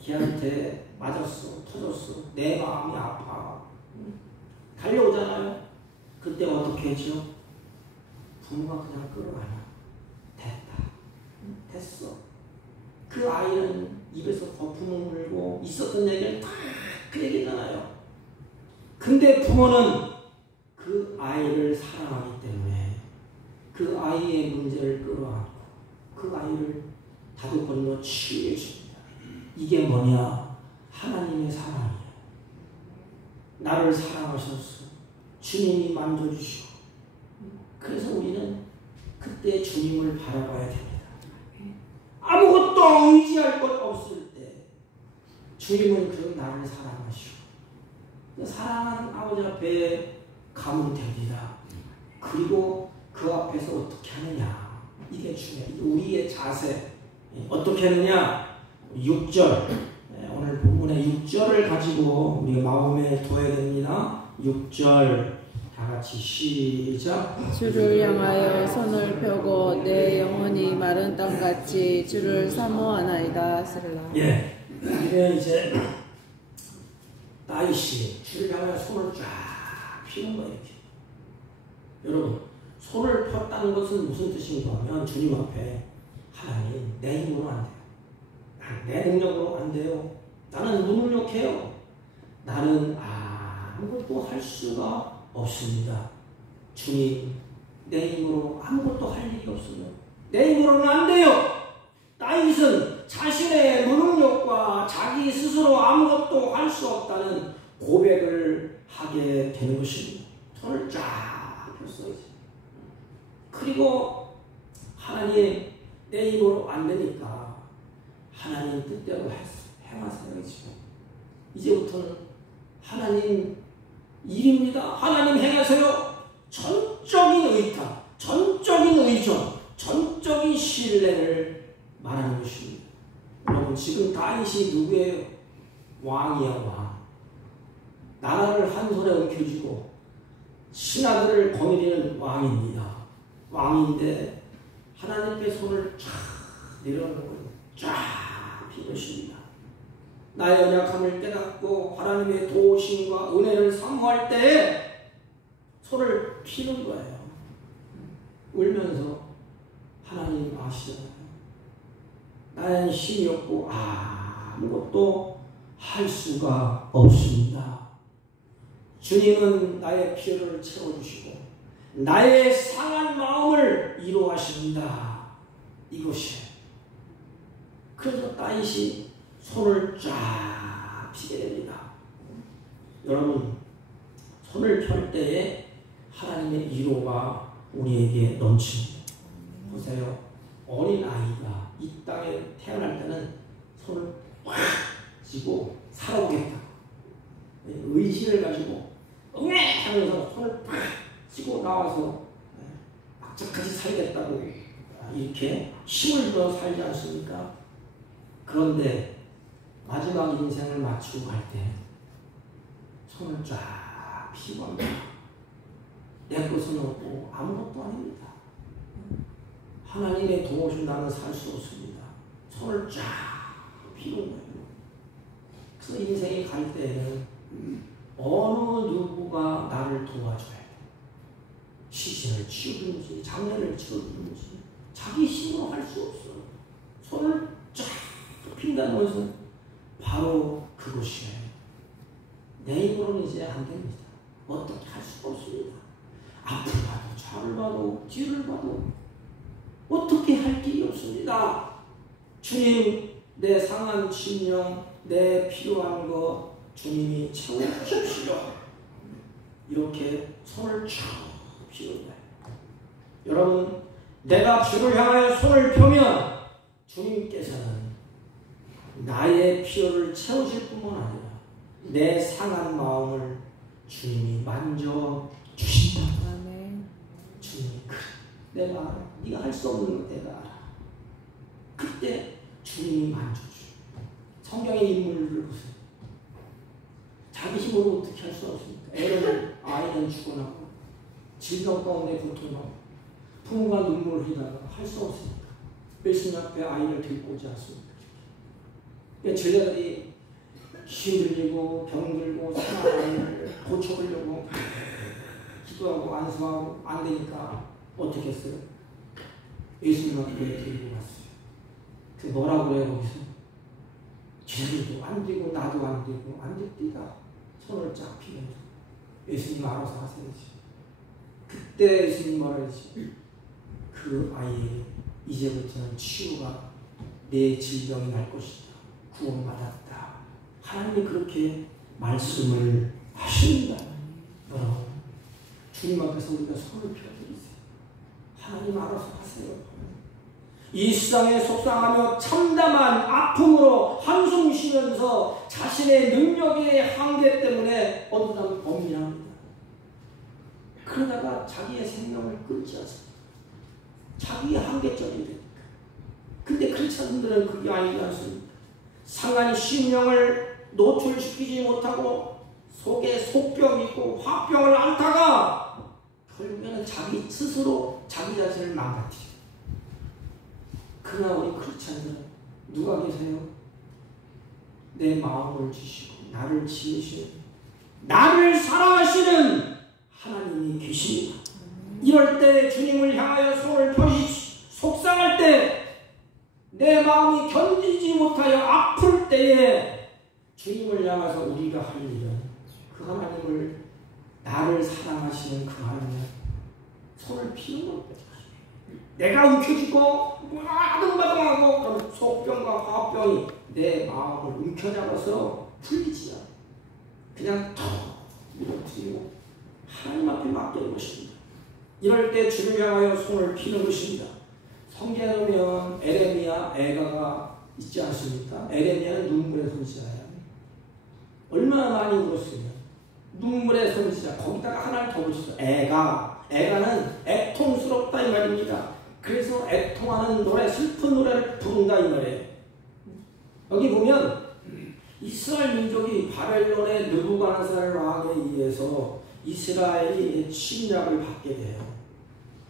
걔한테 맞았어, 터졌어, 내 마음이 아파. 달려오잖아요. 그때 어떻게 했죠? 부모가 그냥 끌어안아. 됐다. 됐어. 그 아이는 입에서 거품을 물고 있었던 얘기를 다 그 얘기잖아요. 근데 부모는 그 아이를 사랑하기 때문에 그 아이의 문제를 끌어안고 그 아이를 다독거리며 치유해 줍니다. 이게 뭐냐? 하나님의 사랑이에요. 나를 사랑하셔서 주님이 만져주시고, 그래서 우리는 그때 주님을 바라봐야 됩니다. 아무것도 의지할 것 없을 때 주님은 그 나를 사랑하시고, 사랑하는 아버지 앞에 가면 됩니다. 그리고 그 앞에서 어떻게 하느냐, 이게 중요해요. 우리의 자세 어떻게 하느냐. 6절, 오늘 본문의 6절을 가지고 우리가 마음에 둬야 됩니다. 6절 다 같이 시작. 주를 향하여 손을 펴고 내 영혼이 마른 땅같이 주를 사모하나이다. 슬라. 예, 이게 이제 다윗이 주를 향하여 손을 쫙 펴는 거예요. 여러분, 손을 폈다는 것은 무슨 뜻인가 하면 주님 앞에 하나님, 내 힘으로 안 돼요. 내 능력으로 안 돼요. 나는 무능력해요. 나는 아무것도 할 수가 없습니다. 주님, 내 힘으로 아무것도 할 일이 없어요. 내 힘으로는 안 돼요. 다윗은 자신의 무능력과 자기 스스로 아무것도 할 수 없다는 고백을 하게 되는 것입니다. 손을 쫙 폈어요. 그리고 하나님, 내 힘으로 안 되니까 하나님 뜻대로 행하세요. 이제부터는 하나님 일입니다. 하나님 행하세요. 전적인 의탁, 전적인 의존, 전적인 신뢰를 말하는 것입니다. 여러분, 지금 다윗이 누구예요? 왕이야, 왕. 나라를 한 손에 옮겨주고 신하들을 거느리는 왕입니다. 왕인데 하나님께 손을 쫙 내려놓고 쫙 피우십니다. 나의 연약함을 깨닫고 하나님의 도우심과 은혜를 사모할 때에 손을 피는 거예요. 울면서 하나님 아시잖아요. 나의 힘이 없고 아무것도 할 수가 없습니다. 주님은 나의 필요를 채워주시고 나의 상한 마음을 위로하십니다. 이것이에요. 그래서 다윗이 손을 쫙 피게 됩니다. 여러분, 손을 펼 때에 하나님의 위로가 우리에게 넘칩니다. 보세요. 어린아이가 이 땅에 태어날 때는 손을 꽉 쥐고 살아오겠다. 의지를 가지고 응애 하면서 손을 팍 쥐고 나와서 악착같이 살겠다고 이렇게 힘을 들어 살지 않습니까? 그런데 마지막 인생을 마치고 갈 때 손을 쫙 펴고 합니다. 내 것은 없고 아무것도 아닙니다. 하나님의 도움 없이 나는 살 수 없습니다. 손을 쫙 피는 거예요. 그래서 인생이 갈 때에는 어느 누구가 나를 도와줘야 돼. 시신을 치우든지 장례를 치우든지 자기 힘으로 할 수 없어. 손을 쫙 핀다는 것은 바로 그것이에요. 내 힘으로는 이제 안 됩니다. 어떻게 할 수가 없습니다. 앞을 봐도 좌를 봐도 뒤를 봐도 어떻게 할 길이 없습니다. 주님, 내 상한 심령, 내 필요한 거 주님이 채워주십시오. 이렇게 손을 쭉 피우는 거예요. 여러분, 내가 주를 향하여 손을 펴면 주님께서는 나의 필요를 채우실 뿐만 아니라 내 상한 마음을 주님이 만져주신다. 아멘. 주님이 그래, 내가 알아. 네가 할 수 없는 거 내가 알아. 그때 주님이 만져줘. 성경의 인물을 보세요. 자기 힘으로 어떻게 할 수 없습니까? 아이는 죽어나고 질병 가운데 고통하고 부모가 눈물을 흘리다가 할 수 없습니까? 예수님 앞에 아이를 들고 오지 않습니까? 제자들이 힘들고 병들고 상한 아이를 고쳐보려고 기도하고 안수하고 안 되니까 어떻게 했어요? 예수님 앞에 들고 갔어요. 그 뭐라고 해요 거기서? 제자들도 안 되고 나도 안 되고 안 됩니다. 손을 쫙 피면서 예수님 알아서 하셔야지. 그때 예수님 말하지. 그 아이의 이제부터는 치유가 내 질병이 날 것이다. 구원받았다. 하나님이 그렇게 말씀을 하십니다. 여러분, 주님 앞에서 우리가 손을 펴드리세요. 하나님 알아서 하세요. 이 세상에 속상하며 참담한 아픔으로 한숨 쉬면서 자신의 능력의 한계 때문에 어느 사람은 범민합니다. 그러다가 자기의 생명을 끊지 않습니다. 자기의 한계점이 되니까. 근데 크리스찬 분들은 그게 아니지 않습니까? 상한 심령을 노출시키지 못하고 속에 속병이 있고 화병을 앓다가 결국에는 자기 스스로 자기 자신을 망가뜨려요. 그러나 우리 크리스찬들은 누가 계세요? 내 마음을 주시고 나를 지으시는 나를 사랑하시는 하나님이 계십니다. 이럴 때 주님을 향하여 손을 펴십시오. 속상할 때 내 마음이 견디지 못하여 아플 때에 주님을 향해서 우리가 할 일은 그 하나님을 나를 사랑하시는 그 하나님 손을 피우는 겁니다. 내가 움켜쥐고 아등바등하고 그럼 속병과 화병이 내 마음을 움켜잡아서 풀리지 않아요. 그냥 턱 밀어뜨리고 하나님 앞에 맡기는 것입니다. 이럴 때 주를 향하여 손을 피는 것입니다. 성경에 보면 에레미야, 에가가 있지 않습니까? 에레미야는 눈물의 선지자예요. 얼마나 많이 울었으면 눈물의 선지자. 거기다가 하나를 더 붙였어요. 에가는 애통스럽다 이 말입니다. 그래서 애통하는 노래, 슬픈 노래를 부른다 이 말이에요. 여기 보면 이스라엘 민족이 바벨론의 느부갓네살 왕에 의해서 이스라엘이 침략을 받게 돼요.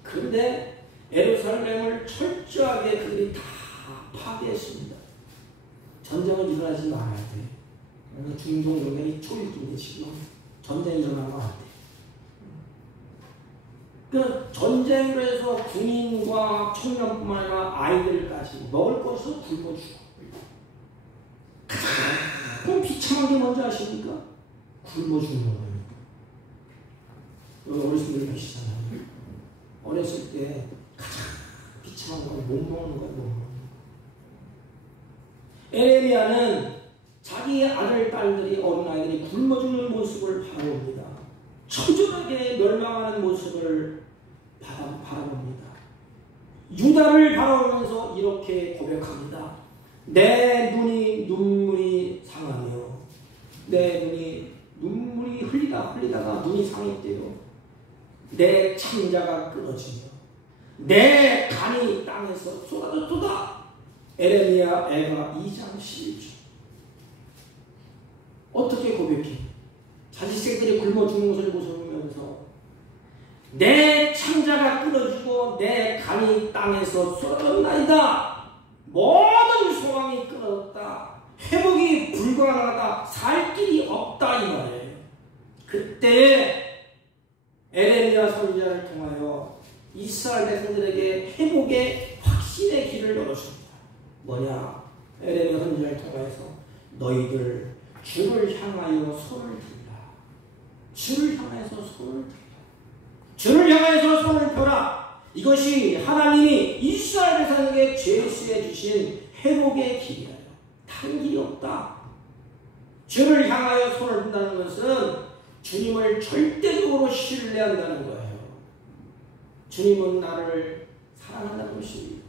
그런데 예루살렘을 철저하게 그들이 다 파괴했습니다. 전쟁은 일어나지 말아야 돼. 중동 전쟁이 초일기인데 지금 전쟁이 일어나면 안 돼. 그 전쟁으로 해서 군인과 청년뿐만 아니라 아이들까지 먹을 것을 굶어 죽어. 그럼 비참한 게 뭔지 아십니까? 굶어 죽는 거예요. 어르신들이 계시잖아요. 어렸을 때 가장 비참한 건 못 먹는 거예요. 못 먹는 거. 에레미야는 자기의 아들, 딸들이 어린아이들이 굶어 죽는 모습을 바라봅니다. 처절하게 멸망하는 모습을 바라봅니다. 유다를 바라보면서 이렇게 고백합니다. 내 눈이 눈물이 상하며 내 눈이 눈물이 흘리다가 눈이 상했대요. 내 창자가 끊어지며 내 간이 땅에서 쏟아졌도다. 에레미야 에가 2장 11절. 어떻게 고백해? 자식들이 굶어 죽는 것을 보면서 내 창자 산자가 끊어지고 내 간이 땅에서 쏟아졌나이다. 모든 소망이 끊어졌다. 회복이 불가능하다. 살 길이 없다 이 말이에요. 그때 에레미야 선지자를 통하여 이스라엘 백성들에게 회복의 확신의 길을 열어줍니다. 뭐냐? 에레미야 선지자를 통해서 너희들 주를 향하여 손을 들라. 주를 향해서 손을 들라. 주를 향해서 손을 펴라. 이것이 하나님이 이스라엘 백성에게 제시해 주신 회복의 길이에요. 다른 길이 없다. 주를 향하여 손을 든다는 것은 주님을 절대적으로 신뢰한다는 거예요. 주님은 나를 사랑한다는 것입니다.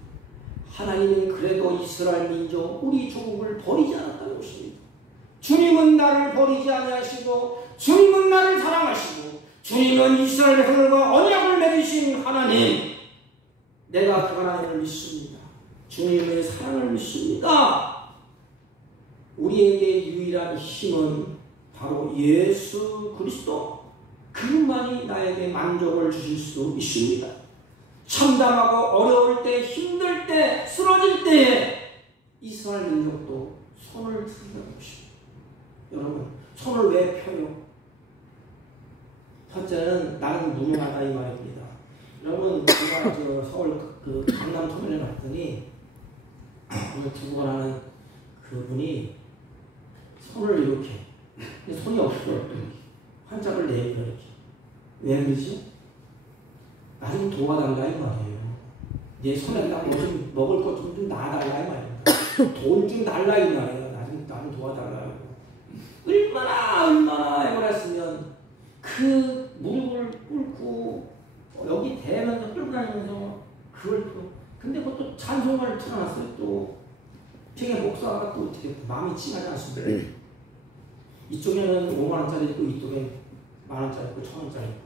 하나님은 그래도 이스라엘 민족 우리 조국을 버리지 않았다는 것입니다. 주님은 나를 버리지 아니하시고 주님은 나를 사랑하시고 주님은 이스라엘 백성들과 언약을 맺으신 하나님. 내가 그 하나님을 믿습니다. 주님의 사랑을 믿습니다. 우리에게 유일한 힘은 바로 예수 그리스도. 그분만이 나에게 만족을 주실 수 있습니다. 참담하고 어려울 때, 힘들 때, 쓰러질 때에 이스라엘 민족도 손을 들는 것입니다. 여러분, 손을 왜 펴요? 첫째는 나는 무능하다 이 말입니다. 여러분, 제가 서울 강남 터미널에 갔더니 오늘 두고 가는 그분이 손을 이렇게, 근데 손이 없어요. 환자를 내밀어 이렇게. 왜 그러지? 나 좀 도와달라 이 말이에요. 내 손에다 뭐 좀 먹을 것 좀 놔달라 이 말이에요. 돈 좀 달라 이 말이에요. 나 좀 도와달라고. 얼마나 해보랬으면 그 무릎을 꿇고 여기 대면서 끌고 다니면서 그걸 또 근데 그것도 찬송가를 틀어놨어요. 또 되게 목사가 또 되게 마음이 찡하지 않습니까? 이쪽에는 5만원짜리 있고 이쪽엔 만원짜리 있고 1,000원짜리 있고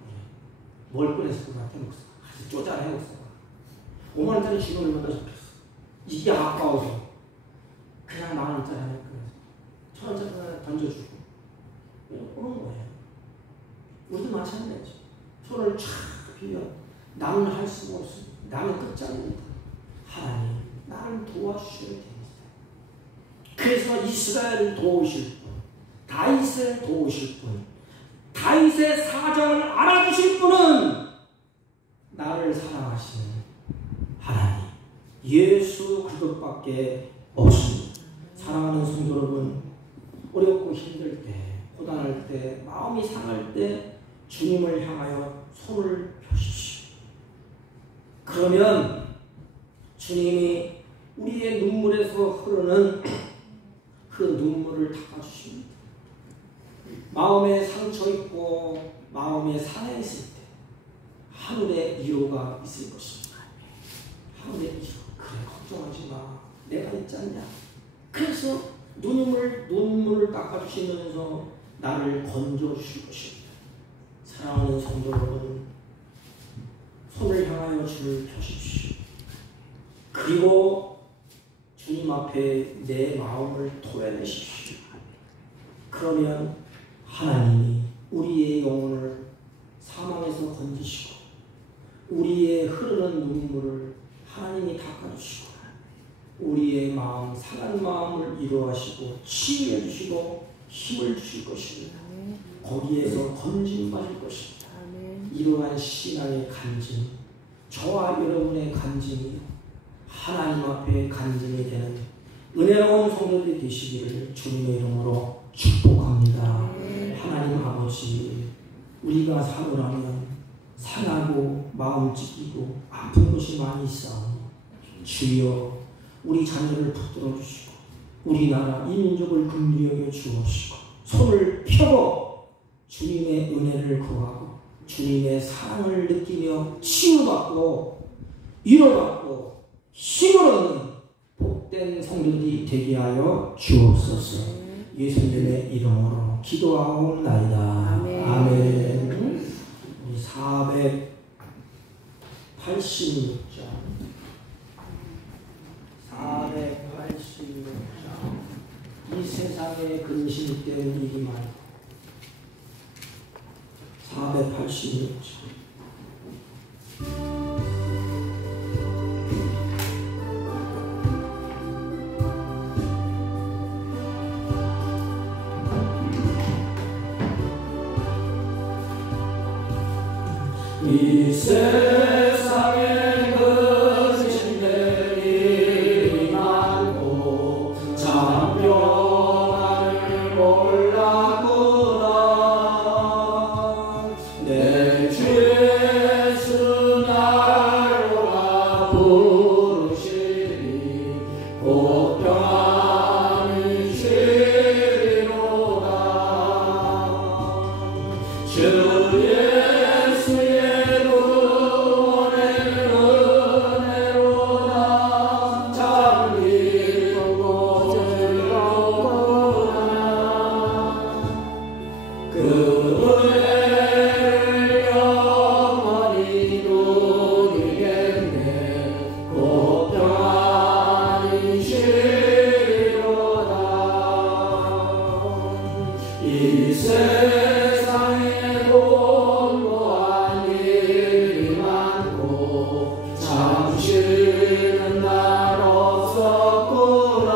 뭘 꺼냈을 것 같아 목사. 아주 쪼잔해 목사가. 5만원짜리 지금 얼마나 좋겠어. 이게 아까워서 그냥 만원짜리 하나 꺼내서 1,000원짜리 하나 던져주고 오는 거예요. 우리도 마찬가지죠. 손을 쫙 빌려 나는 할 수가 없습니다. 나는 끝장입니다. 하나님 나를 도와주셔야 됩니다. 그래서 이스라엘을 도우실 분, 다윗을 도우실 분, 다윗의 사정을 알아주실 분은 나를 사랑하시는 하나님 예수 그것밖에 없습니다. 사랑하는 성도 여러분, 어렵고 힘들 때, 고단할 때, 마음이 상할 때 주님을 향하여 손을 펴십시오. 그러면 주님이 우리의 눈물에서 흐르는 그 눈물을 닦아주십니다. 마음에 상처 있고 마음에 상해 있을 때 하늘의 위로가 있을 것입니다. 하늘의 위로. 그래 걱정하지 마. 내가 있지 않냐. 그래서 눈물을 닦아주시면서 나를 건져주실 것입니다. 사랑하는 성도 여러분, 손을 향하여 주를 펴십시오. 그리고 주님 앞에 내 마음을 토해내십시오. 그러면 하나님이 우리의 영혼을 사망에서 건지시고 우리의 흐르는 눈물을 하나님이 닦아주시고 우리의 마음, 상한 마음을 위로하시고 치유해 주시고 힘을 주실 것입니다. 거기에서 건짐받을 것입니다. 이러한 신앙의 간증, 저와 여러분의 간증이 하나님 앞에 간증이 되는 은혜로운 성도들이 되시기를 주님의 이름으로 축복합니다. 하나님 아버지, 우리가 살아가면 상하고 마음 찢기고 아픈 것이 많이 있사오니 주여 우리 자녀를 붙들어 주시고 우리나라 이 민족을 긍휼히 여겨 주옵시고 손을 펴고 주님의 은혜를 구하고 주님의 사랑을 느끼며 치유받고 위로받고 힘을 얻는 복된 성도들이 되게 하여 주옵소서. 예수님의 이름으로 기도하옵나이다. 아멘. 486장 486장 이 세상에 근심 때문에 일이 많고 486장 이 세상에 근심들이 많고 참평안을 몰랐구나. 내 주 예수 날로가 부르시니 곧 평안이 쉬리로다. 주 예수의 구원의 은혜로다. 참 기쁘고 즐겁구나. 그 은혜를 영원히 누리겠네. 곧 평안히 쉬리로다. 이 세상에 공고한 일이 많고 잠시는 날 없었구나.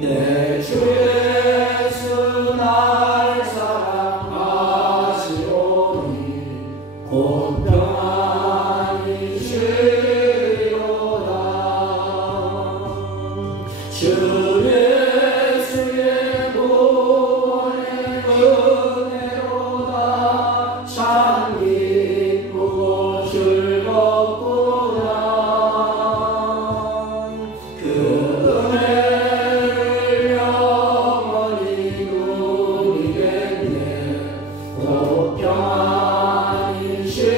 내 주 예수 날 사랑하시오니 곧 평안히 쉬리로다. 주 예수의 구원의 은혜로다. 참 기쁘고 즐겁구나. 그 은혜를 영원히 누리겠네. 곧 평안히 쉬리로다.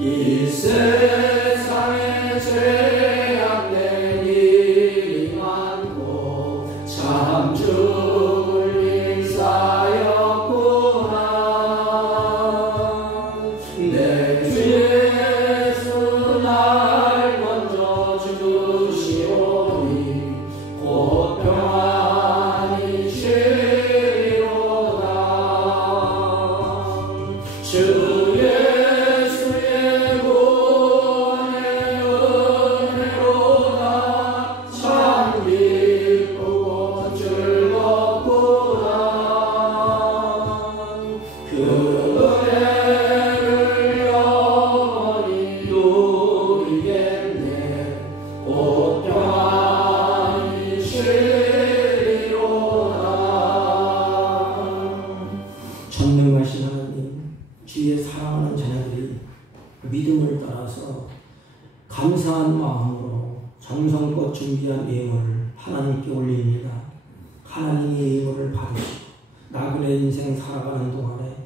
이 세상에 죄악된 일이 많고 참 죽을 일 쌓였구나. 내 주 예수 날 먼저 주시오니 곧 평안히 쉬리로다. 주 예수의 구원의 은혜로다. 참 기쁘고 즐겁구나. 그 은혜를 영원히 누리겠네. 곧 평안히 쉬리로다. 전능하신 하나님, 주의 사랑하는 자녀들이 믿음을 따라서 감사한 마음으로 정성껏 준비한 예물을 하나님께 올립니다. 하나님의 예물을 받으시고 나그네 인생 살아가는 동안에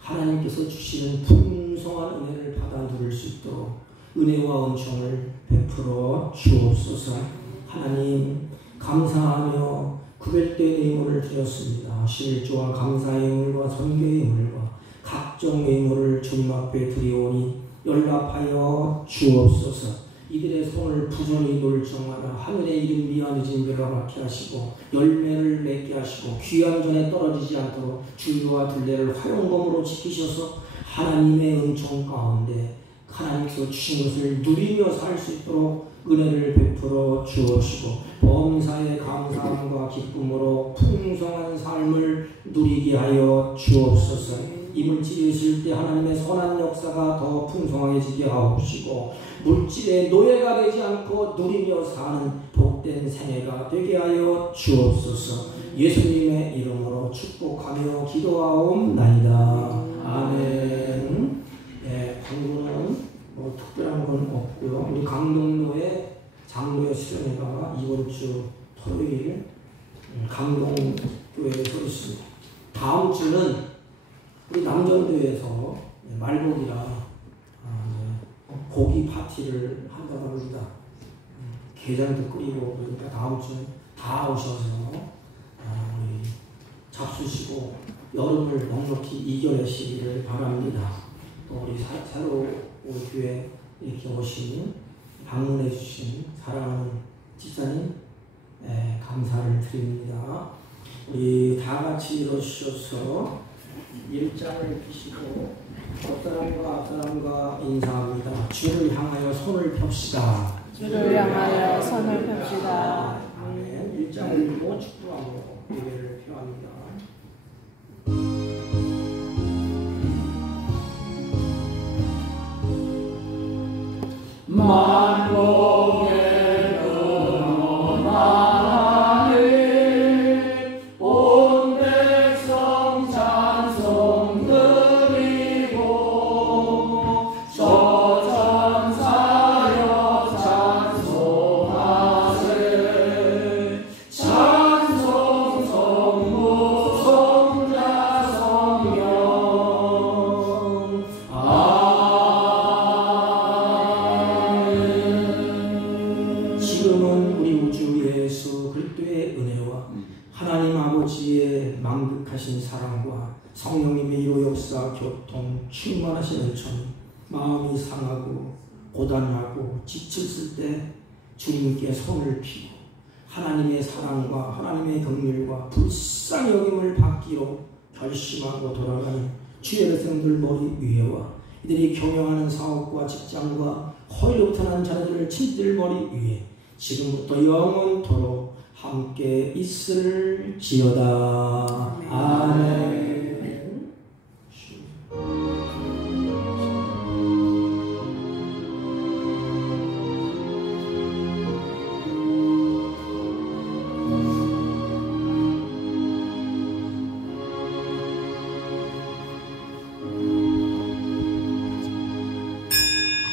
하나님께서 주시는 풍성한 은혜를 받아 누릴 수 있도록 은혜와 은총을 베풀어 주옵소서. 하나님 감사하며 구별된 예물을 드렸습니다. 실조와 감사의 예물과 선교의 예물과 각종 예물을 주님 앞에 드리오니 연락하여 주옵소서. 이들의 손을 부전히 놓을 정마다 하늘의 이름 미안해진 배가 받게 하시고 열매를 맺게 하시고 귀한 전에 떨어지지 않도록 주유와 둘레를 화용검으로 지키셔서 하나님의 은총 가운데 하나님께서 주신 것을 누리며 살 수 있도록 은혜를 베풀어 주옵시고 범사에 감사함과 기쁨으로 풍성한 삶을 누리게 하여 주옵소서. 이 물질이 있을 때 하나님의 선한 역사가 더 풍성하게지게 하옵시고 물질의 노예가 되지 않고 누리며 사는 복된 생애가 되게 하여 주옵소서. 예수님의 이름으로 축복하며 기도하옵나이다. 아멘. 네, 광고는 뭐 특별한 건 없고요. 우리 강동로의 장로의 수련회가 이번 주 토요일 강동교회에서 있습니다. 다음 주는 우리 남전도에서 말복이라 고기 파티를 한다고 합니다. 게장도 끓이고 그러니까 다음 주에 다 오셔서 우리 잡수시고 여름을 넉넉히 이겨내시기를 바랍니다. 또 우리 새로 교회 이렇게 오신 방문해 주신 사랑하는 집사님 감사를 드립니다. 우리 다 같이 일어서셔서 일장을 펴시고 앞사람과 앞사람과 인사합니다. 주를 향하여 손을 펴시다. 주를 향하여 손을 펴시다. 아멘. 일장을 들고 축도하고 예배를 표합니다. 만국의 근원 하나님 온 백성 찬송 드리고 저 천사여 찬송하세 찬송 성부 성자 성령 아멘. 지금은 우리 우주 예수 그리스도의 은혜와 하나님 아버지의 만극하신 사랑과 성령님의 이로 역사 교통 충만하신 은총이 마음이 상하고 고단하고 지쳤을 때 주님께 손을 피고 하나님의 사랑과 하나님의 긍휼과 불쌍히 여김을 받기로 결심하고 돌아가는 주의 백성들 머리 위에와 이들이 경영하는 사업과 직장과 허위로부터 난 자녀들을 친들 머리 위에 지금부터 영원토록 함께 있을지어다. 아멘.